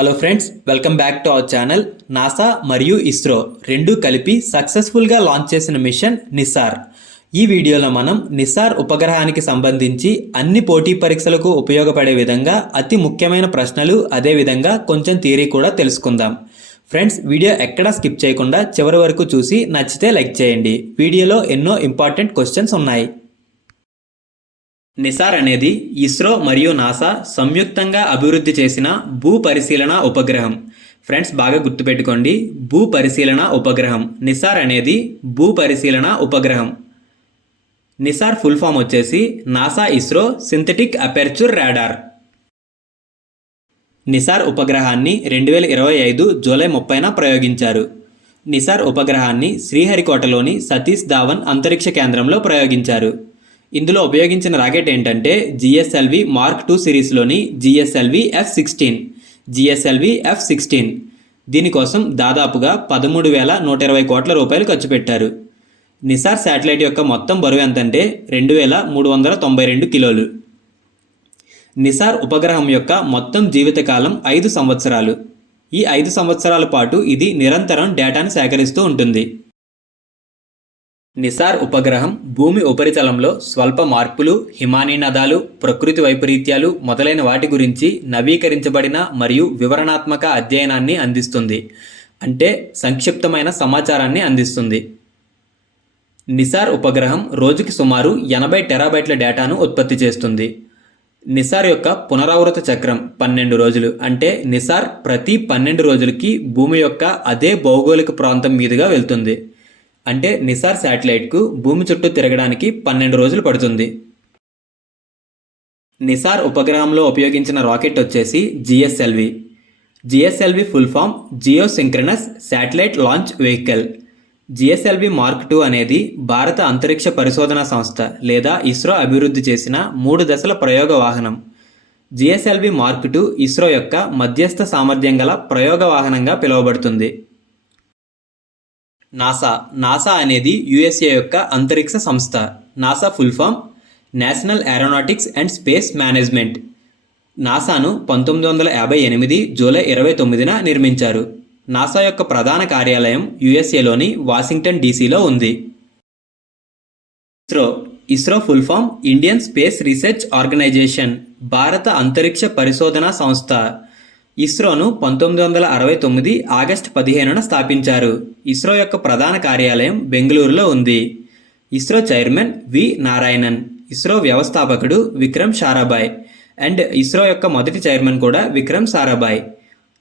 Hello friends, welcome back to our channel. NASA మరియు ఇస్రో రెండు కలిపి సక్సెస్ఫుల్గా లాంచ్ చేసిన మిషన్ నిసార్. ఈ వీడియోలో మనం నిసార్ ఉపగ్రహానికి సంబంధించి అన్ని పోటీ పరీక్షలకు ఉపయోగపడే విధంగా అతి ముఖ్యమైన ప్రశ్నలు, అదేవిధంగా కొంచెం థియరీ కూడా తెలుసుకుందాం. ఫ్రెండ్స్, వీడియో ఎక్కడా స్కిప్ చేయకుండా చివరి వరకు చూసి నచ్చితే లైక్ చేయండి. వీడియోలో ఎన్నో ఇంపార్టెంట్ క్వశ్చన్స్ ఉన్నాయి. నిసార్ అనేది ఇస్రో మరియు నాసా సంయుక్తంగా అభివృద్ధి చేసిన భూ పరిశీలన ఉపగ్రహం. ఫ్రెండ్స్, బాగా గుర్తుపెట్టుకోండి, భూ పరిశీలన ఉపగ్రహం. నిసార్ అనేది భూ పరిశీలన ఉపగ్రహం. నిసార్ ఫుల్ ఫామ్ వచ్చేసి NASA ISRO synthetic aperture radar. NISAR ఉపగ్రహాన్ని 2025 జూలై 30న ప్రయోగించారు. నిసార్ ఉపగ్రహాన్ని శ్రీహరికోటలోని సతీష్ ధావన్ అంతరిక్ష కేంద్రంలో ప్రయోగించారు. ఇందులో ఉపయోగించిన రాకెట్ ఏంటంటే జిఎస్ఎల్వి మార్క్ 2 సిరీస్లోని జిఎస్ఎల్వి F-16. దీనికోసం దాదాపుగా 13,120 కోట్ల రూపాయలు ఖర్చు పెట్టారు. నిసార్ శాటిలైట్ యొక్క మొత్తం బరువు ఎంతంటే 2,392 కిలోలు. నిసార్ ఉపగ్రహం యొక్క మొత్తం జీవితకాలం 5 సంవత్సరాలు. ఈ 5 సంవత్సరాల పాటు ఇది నిరంతరం డేటాను సేకరిస్తూ ఉంటుంది. నిసార్ ఉపగ్రహం భూమి ఉపరితలంలో స్వల్ప మార్పులు, హిమానీ నదాలు, ప్రకృతి వైపరీత్యాలు మొదలైన వాటి గురించి నవీకరించబడిన మరియు వివరణాత్మక అధ్యయనాన్ని అందిస్తుంది. అంటే సంక్షిప్తమైన సమాచారాన్ని అందిస్తుంది. నిసార్ ఉపగ్రహం రోజుకి సుమారు 80 టెరాబైట్ల డేటాను ఉత్పత్తి చేస్తుంది. నిసార్ యొక్క పునరావృత చక్రం 12 రోజులు. అంటే నిసార్ ప్రతి 12 రోజులకి భూమి యొక్క అదే భౌగోళిక ప్రాంతం మీదుగా వెళ్తుంది. అంటే నిసార్ శాటిలైట్కు భూమి చుట్టూ తిరగడానికి 12 రోజులు పడుతుంది. నిసార్ ఉపగ్రహంలో ఉపయోగించిన రాకెట్ వచ్చేసి GSLV full form geosynchronous satellite launch vehicle. GSLV mark 2 అనేది భారత అంతరిక్ష పరిశోధన సంస్థ లేదా ఇస్రో అభివృద్ధి చేసిన 3 దశల ప్రయోగ వాహనం. జిఎస్ఎల్వి మార్క్ 2 ఇస్రో యొక్క మధ్యస్థ సామర్థ్యం గల ప్రయోగ వాహనంగా పిలువబడుతుంది. నాసా అనేది యుఎస్ఏ యొక్క అంతరిక్ష సంస్థ. NASA full form National Aeronautics and Space management. నాసాను 1958 జూలై 29న నిర్మించారు. నాసా యొక్క ప్రధాన కార్యాలయం యుఎస్ఏలోని వాషింగ్టన్ డీసీలో ఉంది. ISRO full form Indian Space Research Organisation, భారత అంతరిక్ష పరిశోధన సంస్థ. ఇస్రోను 1969 ఆగస్టు 15న స్థాపించారు. ఇస్రో యొక్క ప్రధాన కార్యాలయం బెంగళూరులో ఉంది. ISRO chairman V Narayanan. ISRO వ్యవస్థాపకుడు విక్రమ్ సారాభాయ్. అండ్ ఇస్రో యొక్క మొదటి చైర్మన్ కూడా విక్రమ్ సారాభాయ్.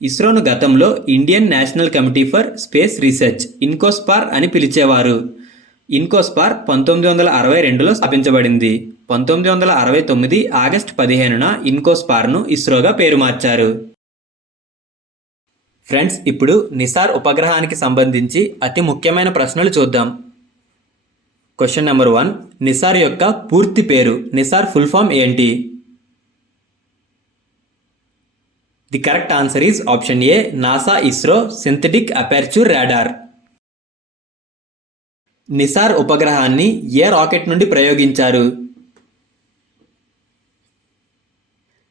ఇస్రోను గతంలో Indian National Committee for Space Research INCOSPAR అని పిలిచేవారు. ఇన్కోస్పార్ 1962లో స్థాపించబడింది. 1969 ఆగస్టు 15న ఇన్కోస్పార్ను ఇస్రోగా పేరు మార్చారు. ఫ్రెండ్స్, ఇప్పుడు నిసార్ ఉపగ్రహానికి సంబంధించి అతి ముఖ్యమైన ప్రశ్నలు చూద్దాం. క్వశ్చన్ నెంబర్ 1, నిసార్ యొక్క పూర్తి పేరు, నిసార్ ఫుల్ ఫామ్ ఏంటి? The correct answer is option A, NASA ISRO synthetic aperture radar. NISAR ఉపగ్రహాన్ని ఏ రాకెట్ నుండి ప్రయోగించారు?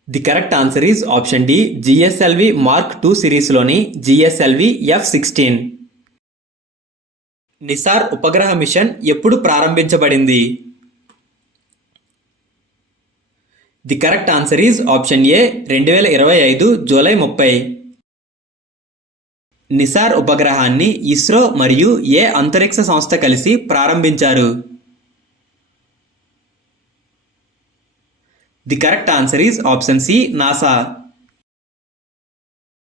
The correct answer is option D, GSLV mark 2 సిరీస్లోని జిఎస్ఎల్వి F-16. నిసార్ ఉపగ్రహ మిషన్ ఎప్పుడు ప్రారంభించబడింది? The correct answer is option A, 2025 July 30. NISAR ఉపగ్రహాన్ని ISRO మరియు ఏ అంతరిక్ష సంస్థ కలిసి ప్రారంభించారు? The correct answer is option C, NASA.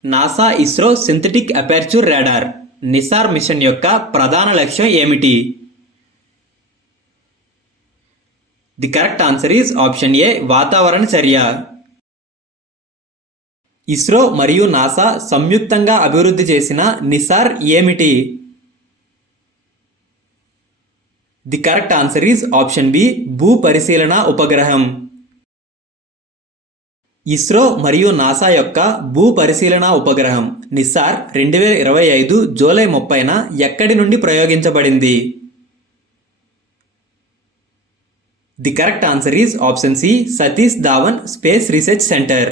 NASA ISRO synthetic aperture radar. NISAR mission యొక్క ప్రధాన లక్ష్యం ఏమిటి? The correct answer is option A, వాతావరణ చర్య. ఇస్రో మరియు నాసా సంయుక్తంగా అభివృద్ధి చేసిన నిసార్ ఏమిటి? The correct answer is option B, భూ పరిశీలన ఉపగ్రహం. ఇస్రో మరియు నాసా యొక్క భూ పరిశీలన ఉపగ్రహం నిసార్ 2025 జూలై 30న ఎక్కడి నుండి ప్రయోగించబడింది? The correct answer is option C, Satish Dhawan space research centre.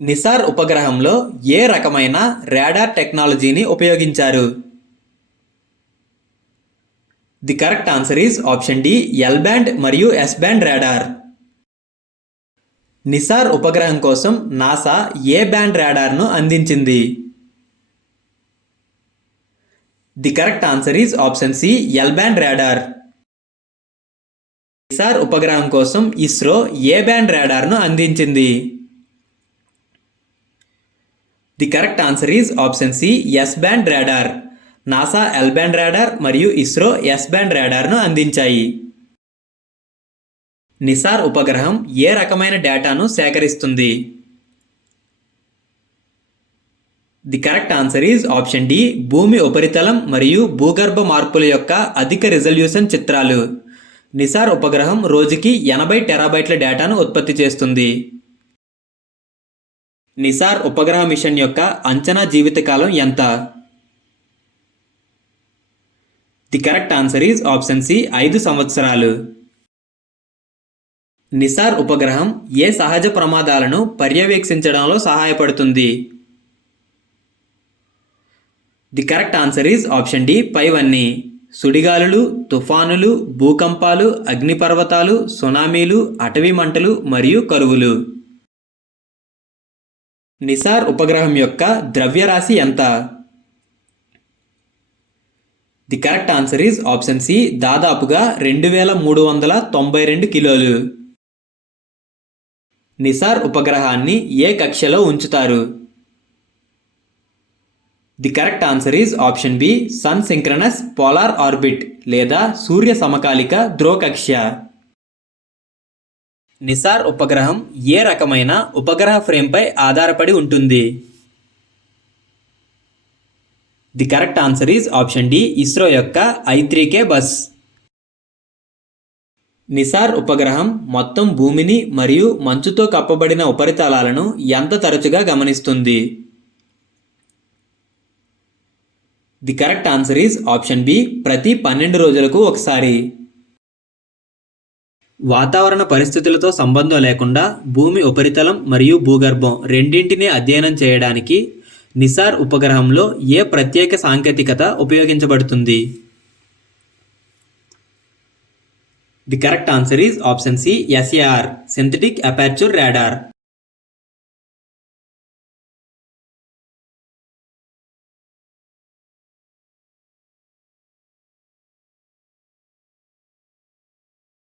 NISAR ఉపగ్రహంలో ఏ రకమైన రాడార్ టెక్నాలజీని ఉపయోగించారు? The correct answer is option D L band మరియు ఎస్ బ్యాండ్ రాడార్. నిసార్ ఉపగ్రహం కోసం నాసా ఏ బ్యాండ్ రాడార్ను అందించింది? The correct answer is option C L band radar. NISAR ఉపగ్రహం కోసం ఇస్రో ఏ బ్యాండ్ రాడార్ను అందించింది? The correct answer is option C S band radar. NASA L band radar మరియు ఇస్రో ఎస్ బ్యాండ్ రాడార్ను అందించాయి. నిసార్ ఉపగ్రహం ఏ రకమైన డేటాను సేకరిస్తుంది? The correct answer is option D భూమి ఉపరితలం మరియు భూగర్భ మార్పుల యొక్క అధిక రిజల్యూషన్ చిత్రాలు. నిసార్ ఉపగ్రహం రోజుకి 80 టెరాబైట్ల డేటాను ఉత్పత్తి చేస్తుంది. నిసార్ ఉపగ్రహ మిషన్ యొక్క అంచనా జీవితకాలం ఎంత? The correct answer is option C 5 సంవత్సరాలు. నిసార్ ఉపగ్రహం ఏ సహజ ప్రమాదాలను పర్యవేక్షించడంలో సహాయపడుతుంది? The correct answer is option D పైవన్నీ. సుడిగాలులు, తుఫానులు, భూకంపాలు, అగ్నిపర్వతాలు, సునామీలు, అటవీ మంటలు మరియు కరువులు. నిసార్ ఉపగ్రహం యొక్క ద్రవ్యరాశి ఎంత? The correct answer is option C దాదాపుగా 2392 కిలోలు. నిసార్ ఉపగ్రహాన్ని ఏ కక్షలో ఉంచుతారు? The correct answer is option B sun synchronous polar orbit లేదా సూర్య సమకాలిక ధ్రువకక్ష. నిసార్ ఉపగ్రహం ఏ రకమైన ఉపగ్రహ ఫ్రేమ్పై ఆధారపడి ఉంటుంది? The correct answer is option D ISRO యొక్క I3K బస్. నిసార్ ఉపగ్రహం మొత్తం భూమిని మరియు మంచుతో కప్పబడిన ఉపరితలాలను ఎంత తరచుగా గమనిస్తుంది? The correct answer is option B ప్రతి 12 రోజులకు ఒకసారి. వాతావరణ పరిస్థితులతో సంబంధం లేకుండా భూమి ఉపరితలం మరియు భూగర్భం రెండింటినీ అధ్యయనం చేయడానికి నిసార్ ఉపగ్రహంలో ఏ ప్రత్యేక సాంకేతికత ఉపయోగించబడుతుంది? The correct answer is option C SAR synthetic aperture radar.